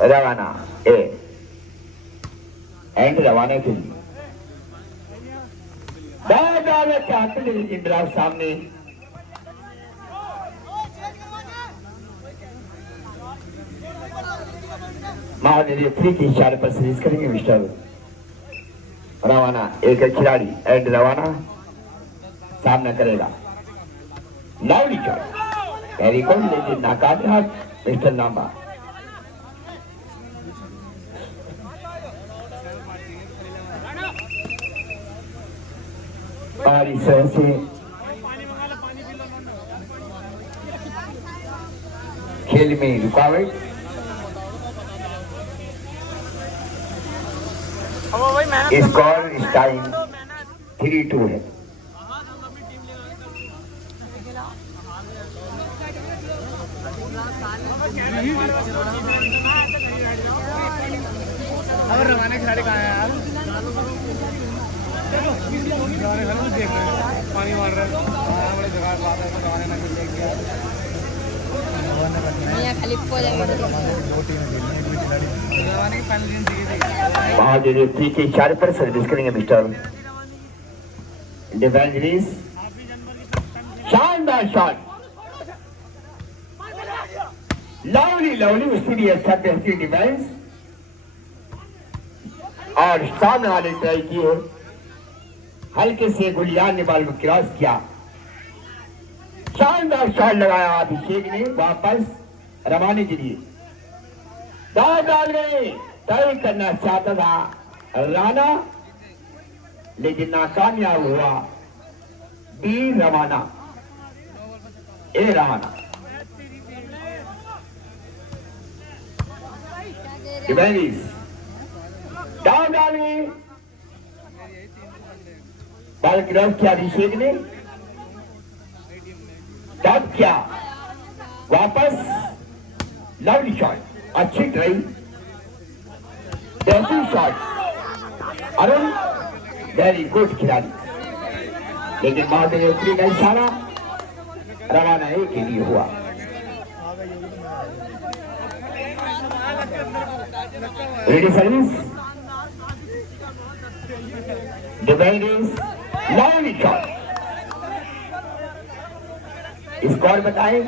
रवाना A and रवाना के लिए चाहते लेकिन ड्राइव सामने महादेव फ्री के इशारे पर सर्विस करेंगे मिस्टर रवाना। एक खिलाड़ी एंड रवाना सामना करेगा। लवली शॉट वेरी गुड लेकिन नाकामयाब मिस्टर लांबा। और इस तरह से खेल में रुकावट स्कोर इस टाइम 3-2 है। अब रवाना खिलाड़ी कहाँ है यार? पानी मार रहे बड़े जगह बात है रवाना ना मिल गया खाली महादेव के इशारे पर सर्विस करेंगे मिस्टर डिफेंस। शानदार शॉट लवली लवली उसके लिए अच्छा बेहतरीन डिफेंस और सामने वाले ट्राई किए हल्के से गुलियान ने बॉल को क्रॉस किया। शानदार शॉट लगाया अभिषेक ने वापस रवाने के लिए दाव डाल गए। तय करना चाहता था राणा लेकिन नाकामयाब हुआ बी रवाना ए रवाना। दाव डाल गए बॉल क्रॉस किया अभिषेक ने तब क्या वापस लवली शॉट अच्छी ट्राई बेहतरीन शॉट अरुण वेरी गुड खिलाड़ी लेकिन महादेव फ्री का इशारा रवाना ए के लिए हुआ। Ready service defence lovely shot score बताएं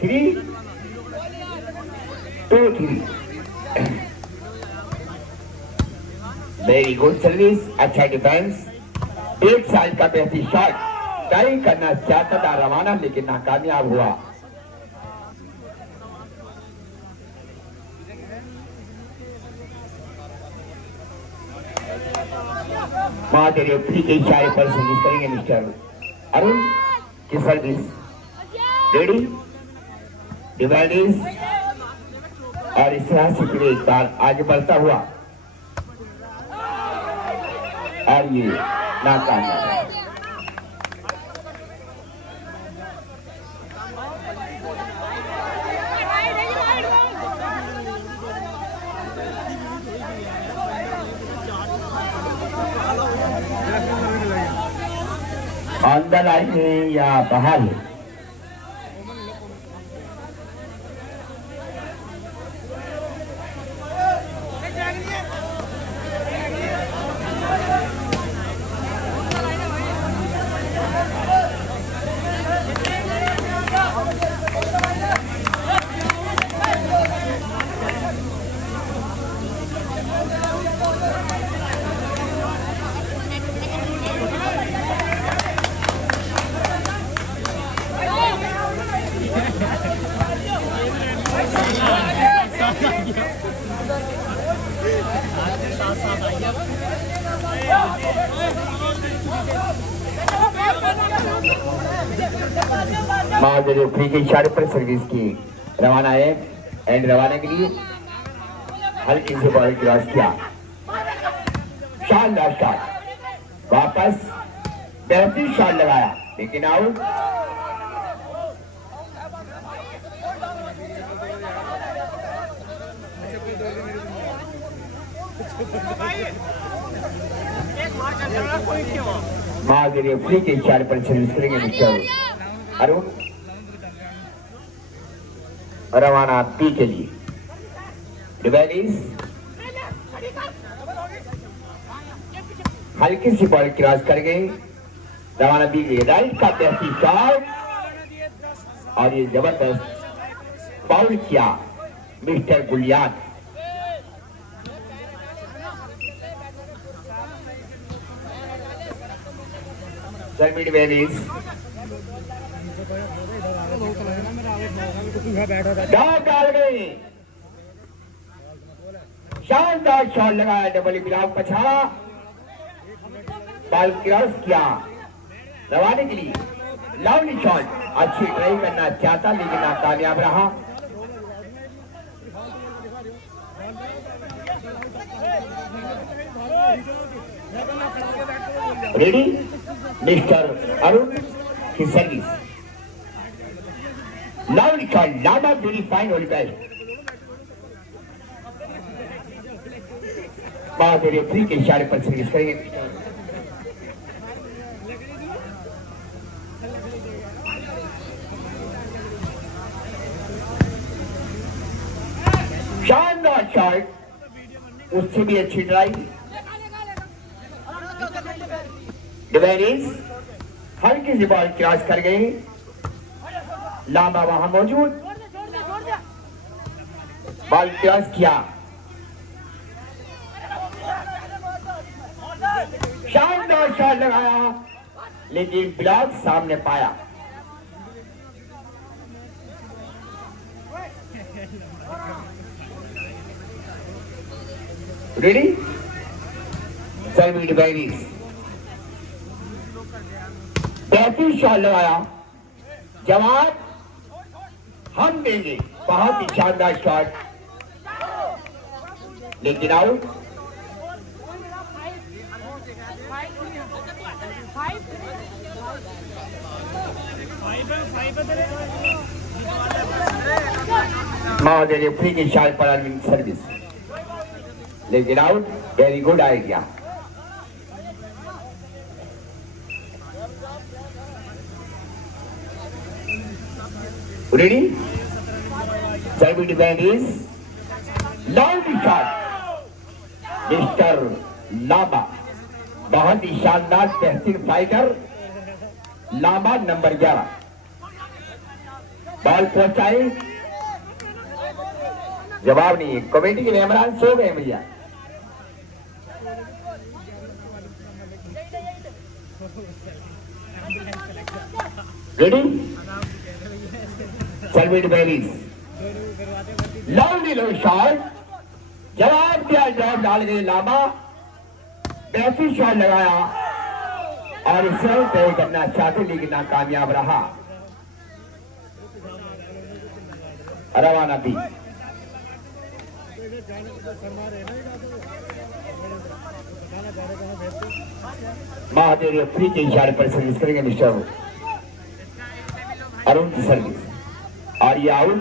3-2 वेरी गुड सर्विस अच्छा डिफेंस। 1 साल का बेहतरीन शॉट ट्राई करना चाहता था रवाना लेकिन नाकामयाब हुआ। महादेव फ्री के इशारे पर सर्विस करेंगे मिस्टर अरुण की सर्विस रेडी डिवाइडिस और इस तरह से फिर एक बार आगे बढ़ता हुआ और ये नाकामयाब। अंदर आए हैं या बाहर है? महादेव फ्री के इशारे पर सर्विस की रवाना है एंड रवाना के लिए हल्की से बॉल क्रॉस किया। शानदार शॉट वापस बेहतरीन शॉट लगाया लेकिन आउट। महादेव फ्री के इशारे पर सर्विस करेंगे मिस्टर अरुण रवाना बी के लिए। डिवेलिस हल्की सी बॉल क्रॉस कर गई, रवाना बी के लिए। राइट का बेहतरीन शॉट और ये जबरदस्त फाउल किया मिस्टर गुलियान। सर्विड वेलिस डाल गई, शानदार शॉट लगाया, डबल ब्लॉक पछाड़ा, बॉल क्रॉस किया रवाने के लिए। लवली शॉट, अच्छी ट्राई करना चाहता लेकिन नाकामयाब रहा। रेडी मिस्टर अरुण की service. Lovely shot, Lama very fine होली बेस्ट। बहादुर फ्री के इशारे पर सर्विस करेंगे। शानदार शॉट, उससे भी अच्छी ट्राई। डिवेलिस हल्की सी बॉल क्रॉस कर गई, लांबा वहां मौजूद, बॉल क्रॉस किया, शानदार शॉट लगाया लेकिन ब्लॉक सामने पाया। रेडी सर्विड वेलिस, बेहतरीन शॉट लगाया, जवाब हम देंगे। बहुत ही शानदार शॉट लेकिन आउट। महोदय फ्री के शॉट पर अर्निंग सर्विस लेकिन out. Very good idea. Ready served वेलिस, लॉन्ग शॉट मिस्टर लांबा, बहुत ही शानदार बेहतरीन फाइटर लांबा नंबर 11। बॉल पहुंचाई, जवाब नहीं है। कमेटी के मेहमान सो गए भैया। रेडी सर्विड वेलिस, लवली लो शॉट, जवाब दिया, जवाब डाल गए लांबा, बेहतरीन शॉट लगाया और इसे तय करना चाहते लेकिन नाकामयाब रहा। रवाना भी महादेव फ्री के इशारे पर सर्विस करेंगे मिस्टर अरुण की सर्विस और ये आउट।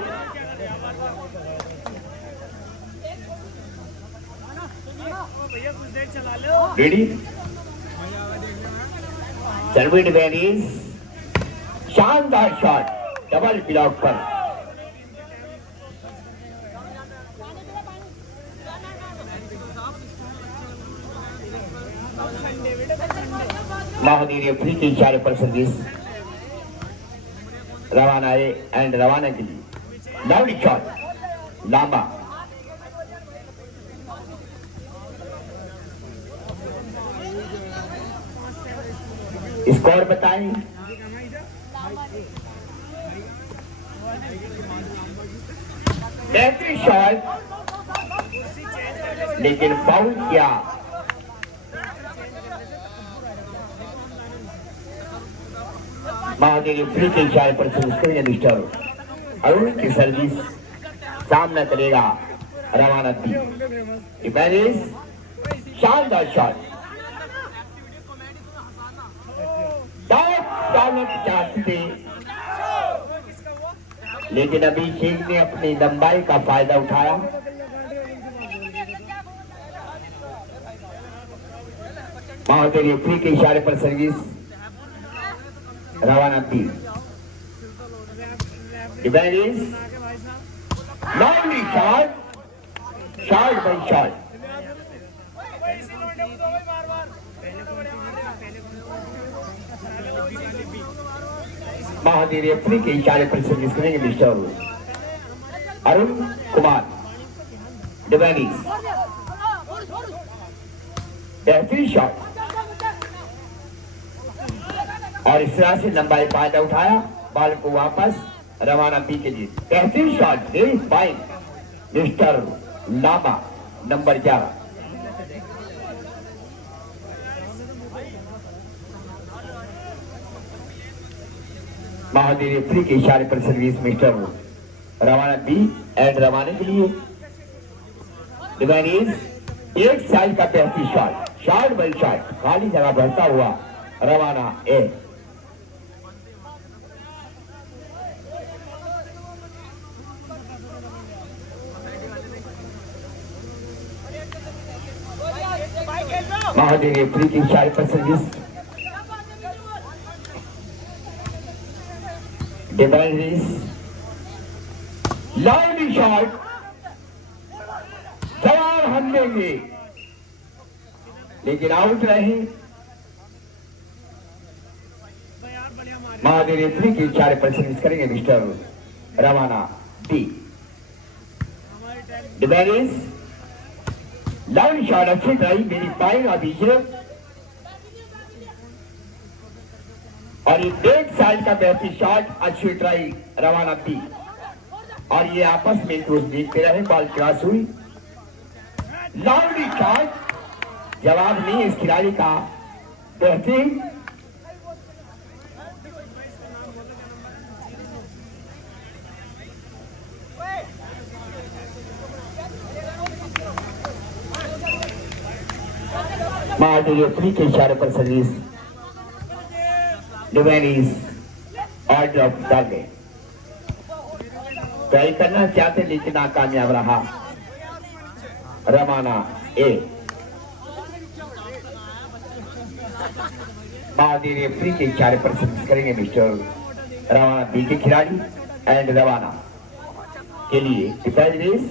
रेडी सर्विड वेलिस, शानदार शॉट डबल ब्लॉक पर। महादेव फ्री के इशारे पर सर्विस रवाना है एंड रवाना के लिए। लवली शॉट लांबा, स्कोर बताएं। बेहतरीन शॉट लेकिन फाउल किया। महादेव फ्री के इशारे पर सर्विस करेंगे मिस्टर अरुण की सर्विस, सामना करेगा रवाना थी। वेलिस, शानदार शॉट, डालना चाहते थे लेकिन अभिषेक ने अपनी लंबाई का फायदा उठाया। महादेव फ्री के इशारे पर सर्विस रवाना थी। वेलिस, lovely shot, shot by shot. Mahadev referee के इशारे पर सर्विस करेंगे मिस्टर अरुण कुमार डिवाइनिस। बेहतरीन शॉट और इस तरह से लंबाई फायदा उठाया, बॉल को वापस रवाना पी के लिए। बेहतरीन shot, very fine mister Lama number 11। Mahadev referee के इशारे पर सर्विस मिस्टर रवाना बी एंड रवाना के लिए डिवाइनिस। एक साइड का बेहतरीन शॉट, शॉट बाई शॉट, खाली जगह बढ़ता हुआ रवाना ए। महादेव रेफरी के इशारे पर सर्विस डिवाइनिस। लाउडी शॉट, जवाब हम देंगे लेकिन आउट रहे। महादेव रेफरी के इशारे पर सर्विस करेंगे मिस्टर रवाना डी डिवाइनिस। लाउडी शॉट, अच्छी ट्राई मेरी पाइन अभिषेक और ये बैक साइड का बेहतरीन शॉट, अच्छी ट्राई रवाना बी। और ये आपस में क्रोस देखते रहे, बॉल क्रॉस हुई। लाउडी शॉट, जवाब नहीं इस खिलाड़ी का, बेहतरीन। महादेव रेफरी के इशारे पर सर्विस डिवाइनिस और ड्रॉप डाल गए। ट्राई करना चाहते लेकिन नाकामयाब रहा रवाना ए। महादेव रेफरी के इशारे पर सर्विस करेंगे मिस्टर रवाना बी के खिलाड़ी एंड रवाना के लिए डिफेंस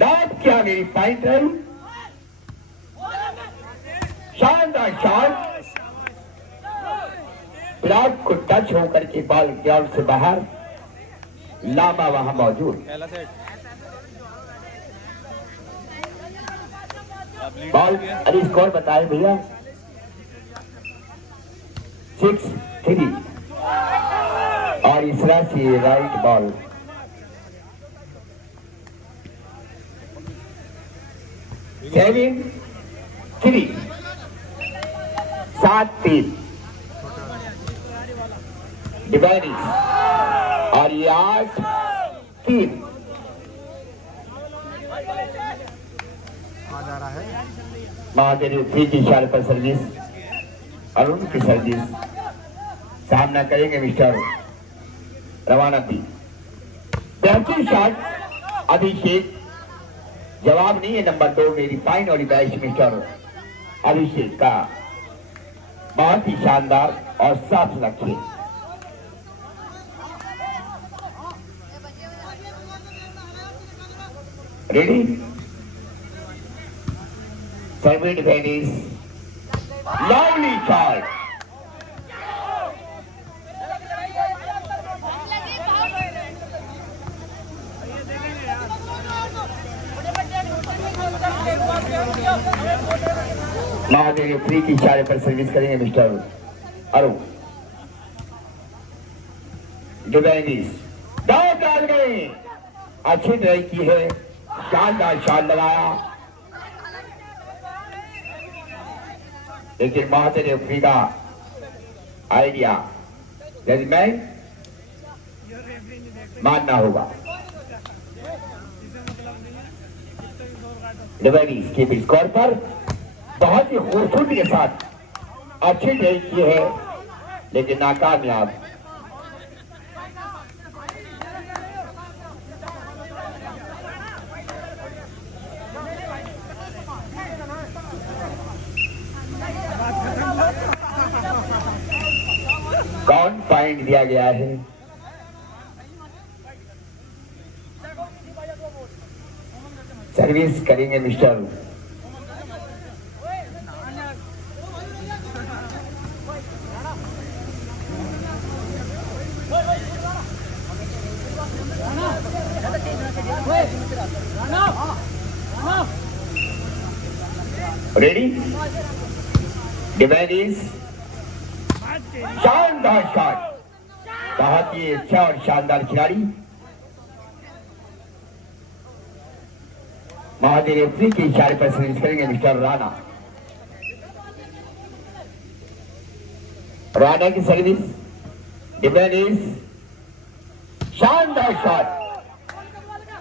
डॉट किया मेरी फाइट रही। शानदार शॉट, ब्लॉक को टच होकर के बॉल ग्राउंड से बाहर, लामा वहां मौजूद। बॉल अरे स्कोर बताए भैया 6-3 और इस तरह से राइट बॉल 7-3 7-3 डिवाइनिस और ये 8-3 आ जा रहा है। महादेव रेफरी के इशारे पर सर्विस अरुण की सर्विस सामना करेंगे मिस्टर रवाना बी। बेहतरीन शॉट अभिषेक, जवाब नहीं है नंबर 2 मेरी फाइन और बैच मिस्टर अभिषेक का, बहुत ही शानदार और साफ रखे। Ready serve defence, lovely shot, Mahadev फ्री की इशारे पर सर्विस करेंगे मिस्टर अरुण डिवाइनिस। दाव डाल गए, अच्छी ट्राई की है, शानदार शॉट लगाया लेकिन महादेव फ्री का आइडिया जजमेंट मानना होगा। डिवाइनिस के स्कोर पर बहुत ही खूबसूरती के साथ अच्छी ट्राई की है लेकिन नाकामयाब। कौन पॉइंट दिया गया है सर्विस करेंगे मिस्टर रेडी। डिमांड इज शानदार शॉट, बहुत ही अच्छा और शानदार खिलाड़ी। महादेव रेफरी के इशारे पर सर्विस करेंगे मिस्टर राणा। राणा की सर्विस। डिमांड इज शानदार shot,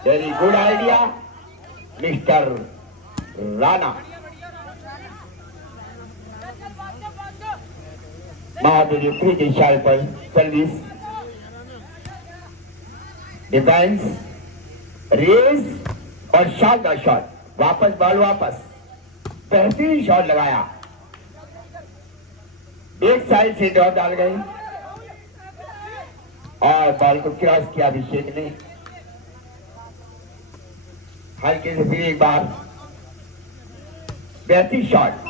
very good idea mister Rana. Mahadev referee के इशारे पर सर्विस। डिफेंस, रेस और शानदार शॉट। वापस बॉल, वापस बेहतरीन शॉट लगाया, एक साइड से ड्रॉप डाल गए और बॉल को क्रॉस किया अभिषेक ने। हल्के से फिर एक बार बेहतरीन शॉट।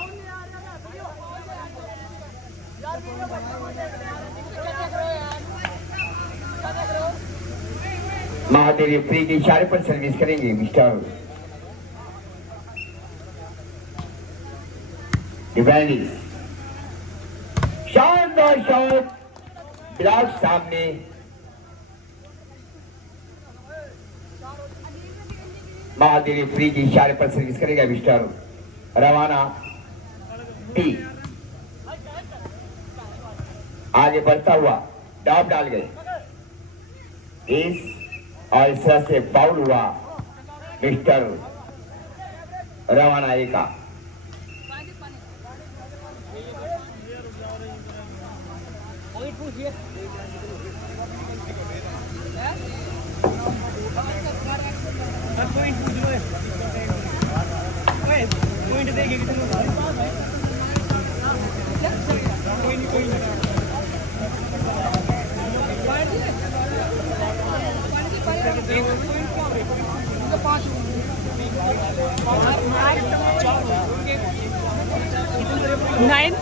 महादेव रेफरी के इशारे पर सर्विस करेंगे मिस्टर डिवाइनिस। शानदार शॉट, ब्लॉक सामने। महादेव रेफरी के इशारे पर सर्विस करेगा मिस्टर रवाना टी। आगे बढ़ता हुआ डॉप डाल गए इस और इस तरह से फाउल हुआ मिस्टर रवाना ए का। पॉइंट देगी नाइन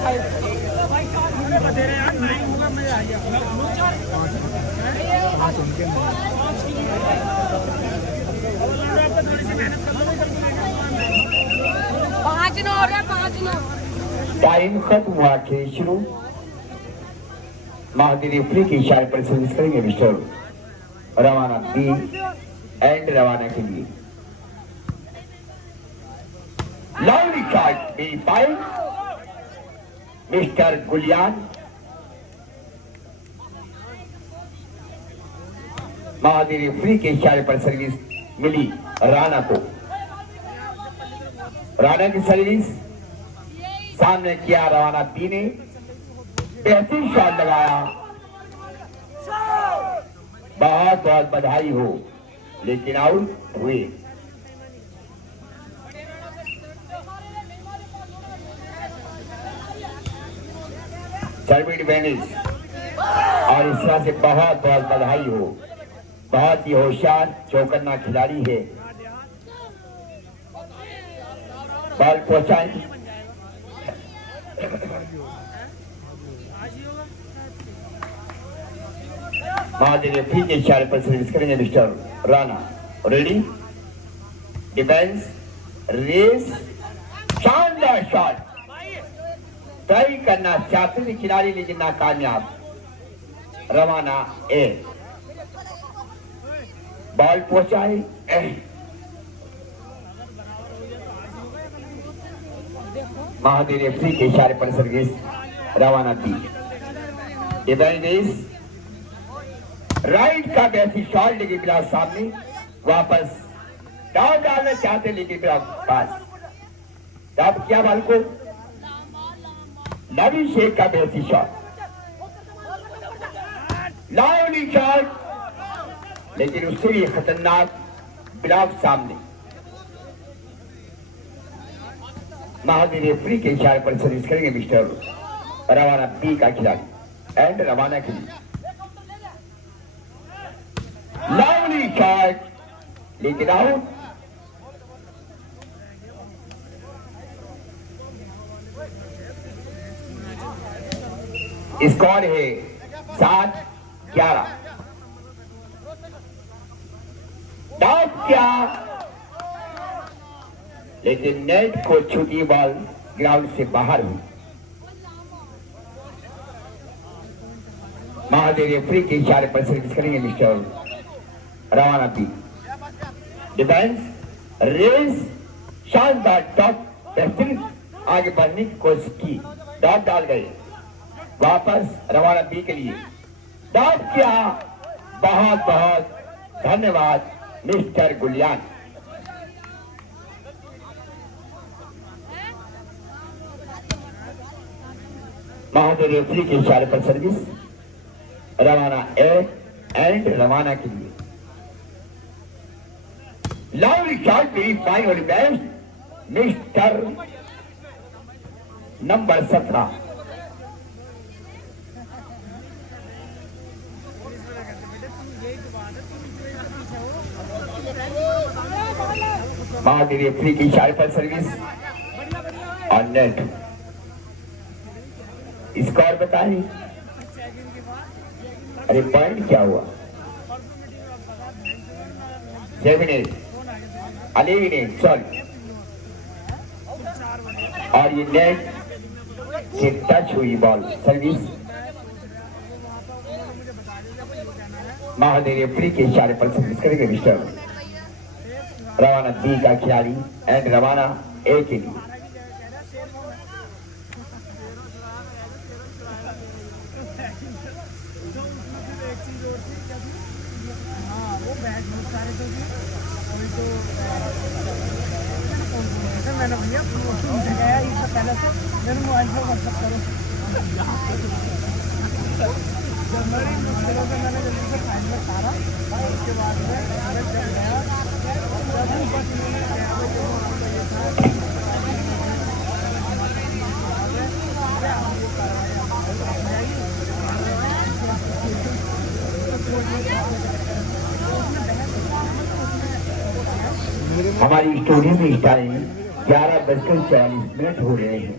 टाइम खत्म हुआ, खेल शुरू। महादेव रेफरी के इशारे पर सर्विस करेंगे मिस्टर रवाना बी एंड रवाना के लिए। Lovely shot B five mister गुलियान। महादेव रेफरी के इशारे पर सर्विस मिली राणा को। राणा की सर्विस सामने किया रवाना बी ने, बेहतरीन शॉट लगाया। बहुत बहुत बधाई हो, लेकिन आउट हुए। सर्विट बेनिस और इस तरह से बहुत बहुत बधाई हो। बहुत ही होशियार चौकन्ना खिलाड़ी है। बॉल पहुंचाए महादेव रेफरी के इशारे पर सर्विस करेंगे mister Rana. Ready, defence, race, शानदार शॉट। ट्राई करना चाहते थे खिलाड़ी लेकिन नाकामयाब। रवाना ए बॉल पहुंचाए। महादेव रेफरी के इशारे पर सर्विस रवाना बी। डिफेंस राइट का बेहतरीन शॉट लेकिन बिला सामने, वापस डाउन डालना चाहते लेकिन बिला पास। तब क्या बॉल को नवी शेख का बेहतरीन शॉट, लावली शॉट लेकिन उससे भी खतरनाक ब्लॉक सामने। महादेव रेफरी के इशारे पर सर्विस करेंगे मिस्टर रवाना बी का खिलाड़ी एंड रवाना के लिए। लावली शॉट लेकिन आउट। स्कोर है 7-11। डॉट क्या, लेकिन नेट को छूटी बॉल ग्राउंड से बाहर हुई। महादेव रेफरी के इशारे पर सर्विस करेंगे मिस्टर रवाना पी। डिफेंस रेस शानदार टॉप बेहतरीन आगे बढ़ने की कोशिश की, डॉट डाल गए। वापस रवाना बी के लिए डॉट किया। बहुत बहुत धन्यवाद मिस्टर गुलियान। महादेव रेफरी के इशारे पर सर्विस रवाना ए एंड रवाना के लिए। लवली शॉट, वेरी फाइन और best mister number 17। Mahadev referee के इशारे पर सर्विस और नेट। स्कोर बताइए। अरे पॉइंट क्या हुआ? 7-8 11 सॉरी। और ये नेट से टच हुई बॉल। सर्विस महादेव रेफरी के इशारे पर सर्विस करेंगे मिस्टर रवाना बी का खिलाड़ी एंड रवाना ए के लिए। मैंने भैया गया इससे पहले से मेरे मोबाइल पर व्हाट्सएप करो। जब बड़ी मुश्किलों से मैंने जल्दी से फाइल में सारा और उसके बाद में मैं चल गया। हमारी स्टूडियो में टाइम 11:44 हो रहे हैं।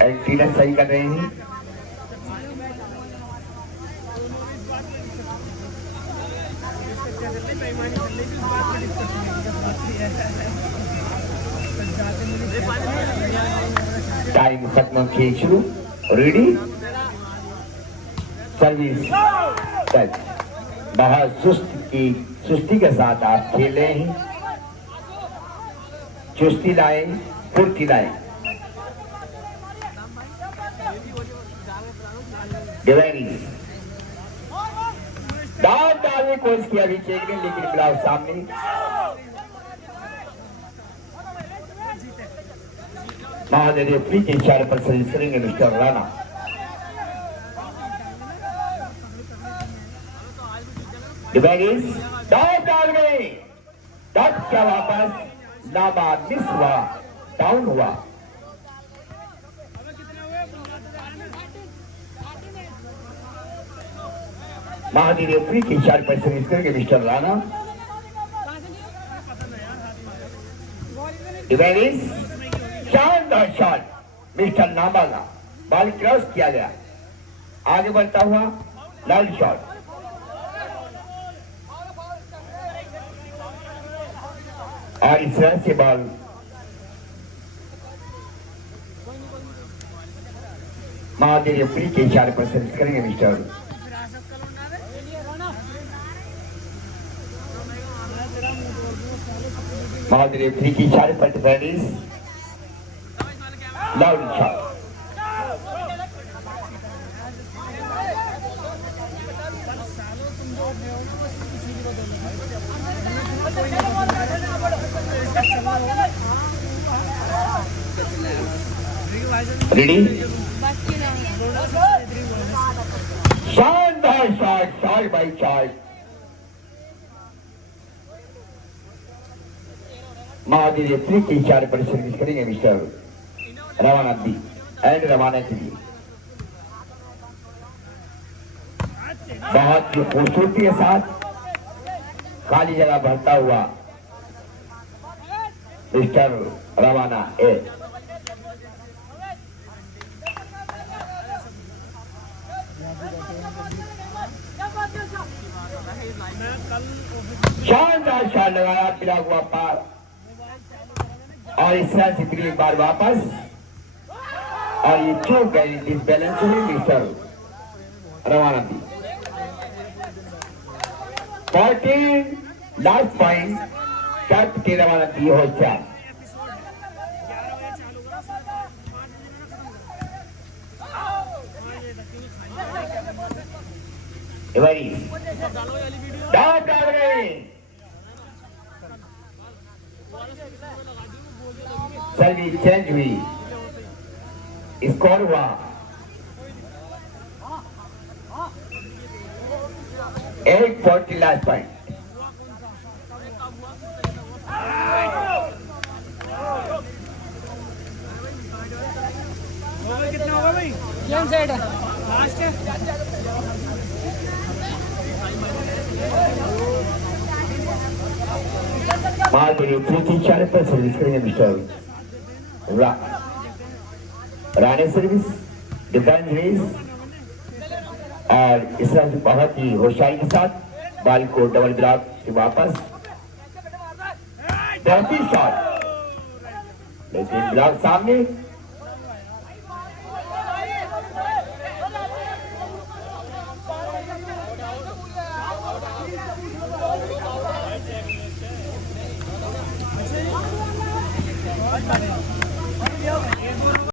एंटीना सही कर रहे हैं। टाइम खत्म किए शुरू। Ready service touch. बहुत सुस्ती के साथ आप खेल रहे हैं। चुस्ती लाए, फुर्ती लाए। डाल डालने को इसकी अभी चेक नहीं, लेकिन ब्लाउ सामने। महादेव रेफरी के इशारे पर सर्विस करेंगे मिस्टर राणा। डाल गए। डॉट क्या वापस नाबा मिस हुआ, डाउन हुआ। महादेव रेफरी के इशारे पर सर्विस करेंगे मिस्टर राणा। शानदार शॉट मिस्टर नाबा का। बॉल क्रॉस किया गया, आगे बढ़ता हुआ लाल शॉट। और इस तरह से बॉल महादेव रेफरी के इशारे पर सर्विस करेंगे मिस्टर महादेव रेफरी के इशारे पर डिफेंस लाउड शॉट। रेडी शानदार shot, shot by shot. Mahadev referee के इशारे पर सर्विस करेंगे मिस्टर रवाना बी एंड रवाना के लिए। बहुत ही खूबसूरती के साथ खाली जगह भरता हुआ मिस्टर रवाना ए। शानदार शॉट लगाया, पिला हुआ पार और इस तरह से फिर एक बार वापस और ये चूक गई, डिसबैलेंस हुई मिस्टर रवाना की। 14 लास्ट पॉइंट कैप्टन रवाना की हो चार। डाल गए, सर्विस चेंज हुई, स्कोर हुआ 840 लास्ट पॉइंट। कितना होगा भाई? गेम सेट है लास्ट है। मार के लिए तीन चार पर सर्विस करेंगे mister Rane. Service defence race और इस तरह से बहुत ही होशियारी के साथ बॉल को डबल ब्लॉक से वापस बहुत ही शॉट, लेकिन ब्लॉक सामने